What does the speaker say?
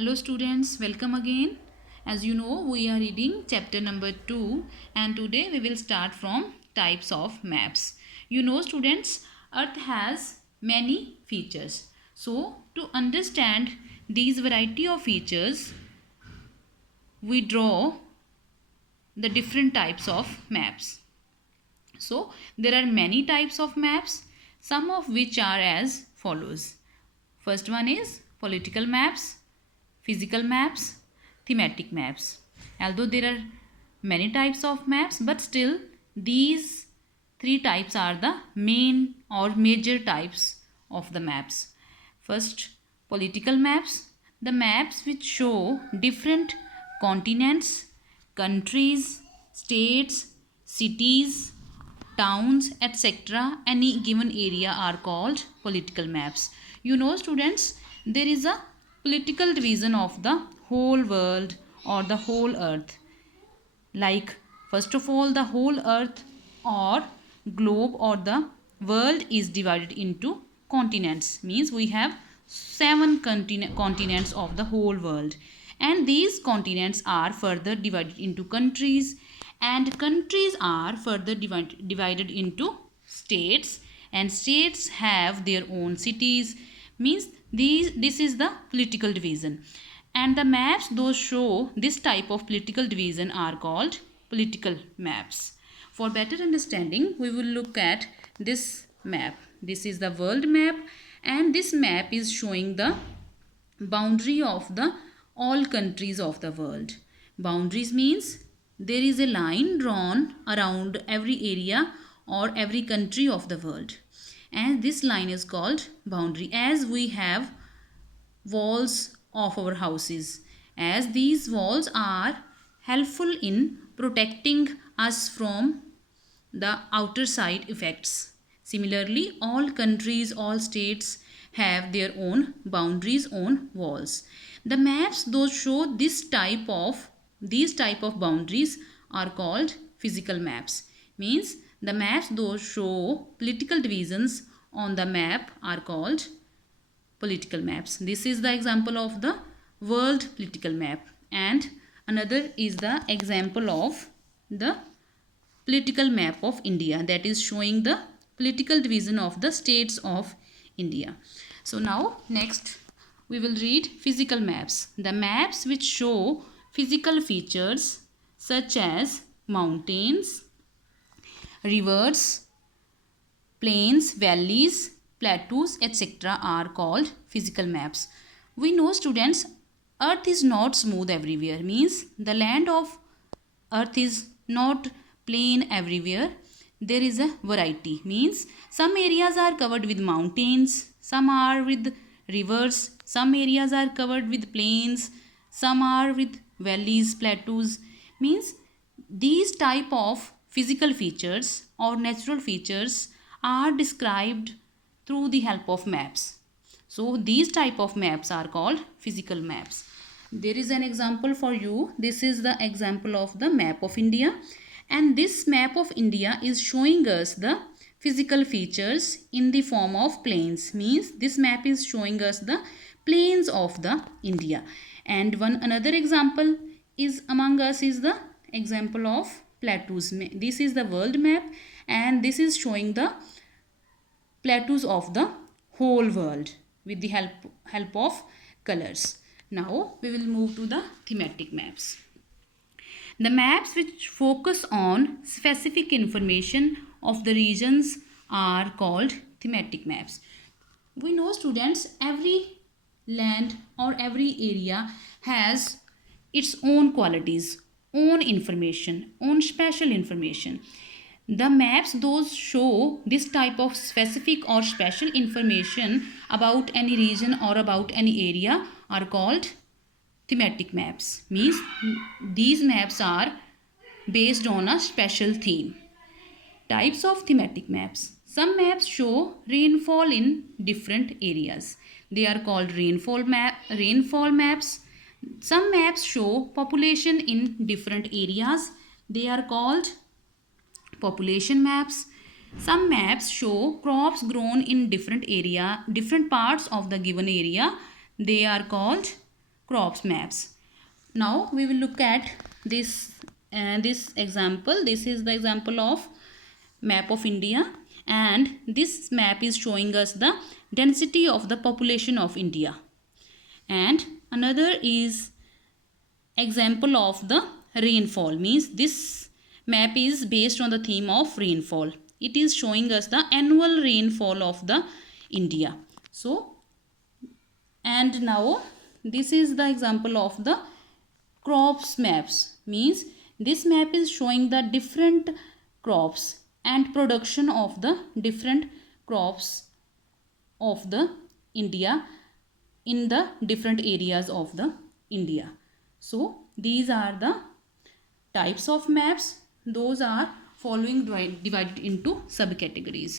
Hello students, welcome again. As you know, we are reading chapter number 2 and today we will start from types of maps. You know students, Earth has many features. So to understand these variety of features, we draw the different types of maps. So there are many types of maps, some of which are as follows. First one is political maps, physical maps, thematic maps. Although there are many types of maps, but still these three types are the main or major types of the maps. First, political maps, the maps which show different continents, countries, states, cities, towns, etc. any given area are called political maps. You know students, there is a political division of the whole world or the whole earth. Like first of all, the whole earth or globe or the world is divided into continents. Means we have 7 continents of the whole world, and these continents are further divided into countries, and countries are further divided into states, and states have their own cities. Means this is the political division, and the maps those show this type of political division are called political maps. For better understanding, we will look at this map. This is the world map, and this map is showing the boundary of the all countries of the world. Boundaries means there is a line drawn around every area or every country of the world, and this line is called boundary. As we have walls of our houses, as these walls are helpful in protecting us from the outer side effects. Similarly, all countries, all states have their own boundaries, own walls. The maps those show these type of boundaries are called physical maps. Means the maps those show political divisions on the map are called political maps. This is the example of the world political map, and another is the example of the political map of India, that is showing the political division of the states of India. So now next we will read physical maps. The maps which show physical features such as mountains, rivers, plains, valleys, plateaus, etc. are called physical maps. We know students, earth is not smooth everywhere. Means the land of earth is not plain everywhere. There is a variety. Means some areas are covered with mountains, some are with rivers, some areas are covered with plains, some are with valleys, plateaus. Means these type of physical features or natural features are described through the help of maps. So these type of maps are called physical maps. There is an example for you. This is the example of the map of India, and this map of India is showing us the physical features in the form of plains. Means this map is showing us the plains of the India. And one another example is among us is the example of plateaus. This is the world map, and this is showing the plateaus of the whole world with the help of colors. Now we will move to the thematic maps. The maps which focus on specific information of the regions are called thematic maps. We know students, every land or every area has its own qualities, own information, own special information. The maps those show this type of specific or special information about any region or about any area are called thematic maps. Means these maps are based on a special theme. Types of thematic maps. Some maps show rainfall in different areas. They are called rainfall maps. Some maps show population in different areas. They are called population maps. Some maps show crops grown in different parts of the given area. They are called crops maps. Now we will look at this example. This is the example of map of India, and this map is showing us the density of the population of India. And another is example of the rainfall, means this map is based on the theme of rainfall. It is showing us the annual rainfall of the India. So, and now this is the example of the crops maps, means this map is showing the different crops and production of the different crops of the India in the different areas of the India. So these are the types of maps. Those are following divided into subcategories.